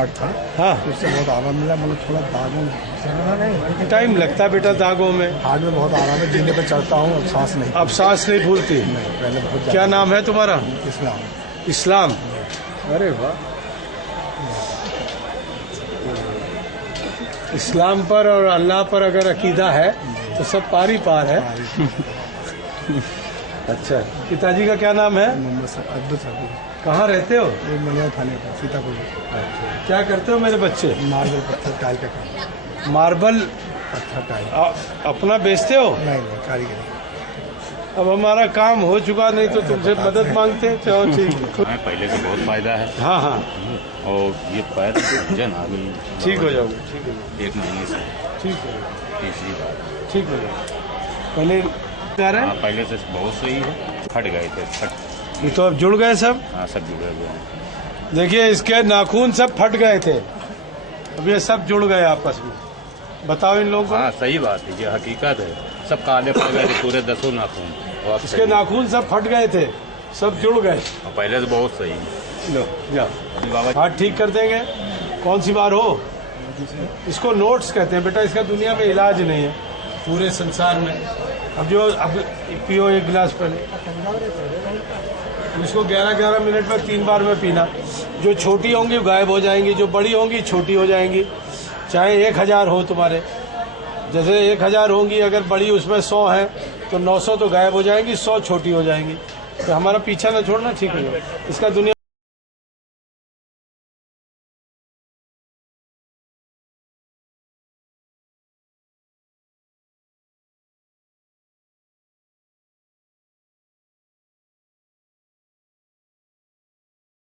Hard था। हाँ, उससे बहुत आराम मिला। मतलब थोड़ा दागों में टाइम लगता है बेटा दागों में। हार्ड में बहुत आराम है। जीने पे चढ़ता हूँ, अब सांस नहीं। अब सांस नहीं फूलती। नहीं, पहले बहुत क्या नाम है तुम्हारा? इस्लाम। इस्लाम। अरे वाह, इस्लाम पर और अल्लाह पर अगर अकीदा है तो सब पार ही पार है। अच्छा, पिताजी का क्या नाम है? मोहम्मद अब्दुल साहब। कहाँ रहते हो? ये मलिया थाने का सीतापुर। क्या करते हो मेरे बच्चे? मार्बल पत्थर टाइल का काम। मार्बल पत्थर टाइल अपना बेचते हो? नहीं, कारीगरी। अब हमारा काम हो चुका, नहीं तो तुमसे मदद मांगते। चलो ठीक है। पहले से बहुत फायदा है। हाँ हाँ, और ये पैर जन आ गई, ठीक हो जाओगे, ठीक हो जाओगे, 1 महीने से ठीक हो, तीसरी बार। ठीक हो जाओगे। पहले क्या रहे? हाँ, पहले से बहुत सही है। फट गए थे, ये तो अब जुड़ गए सब। हाँ सब जुड़े हुए हैं। देखिए इसके नाखून सब फट गए थे, अब ये सब जुड़ गए आपस में। बताओ इन लोगों को। हाँ सही बात है, ये हकीकत है। सब काले पड़ गए थे पूरे 10 नाखून। और अब इसके सही है। नाखून सब फट गए थे, सब जुड़ गए। और पहले से बहुत सही है। लो जाओ, बाबा हाथ ठीक कर देंगे। कौन सी बार हो? इसको नोट्स कहते हैं बेटा, इसका दुनिया में इलाज नहीं है पूरे संसार में। अब पियो एक गिलास पहले, इसको 11-11 मिनट में 3 बार में पीना। जो छोटी होंगी गायब हो जाएंगी, जो बड़ी होंगी छोटी हो जाएंगी। चाहे 1000 हो तुम्हारे, जैसे 1000 होंगी, अगर बड़ी उसमें 100 है तो 900 तो गायब हो जाएंगी, 100 छोटी हो जाएंगी। तो हमारा पीछा न छोड़ना, ठीक है? इसका दुनिया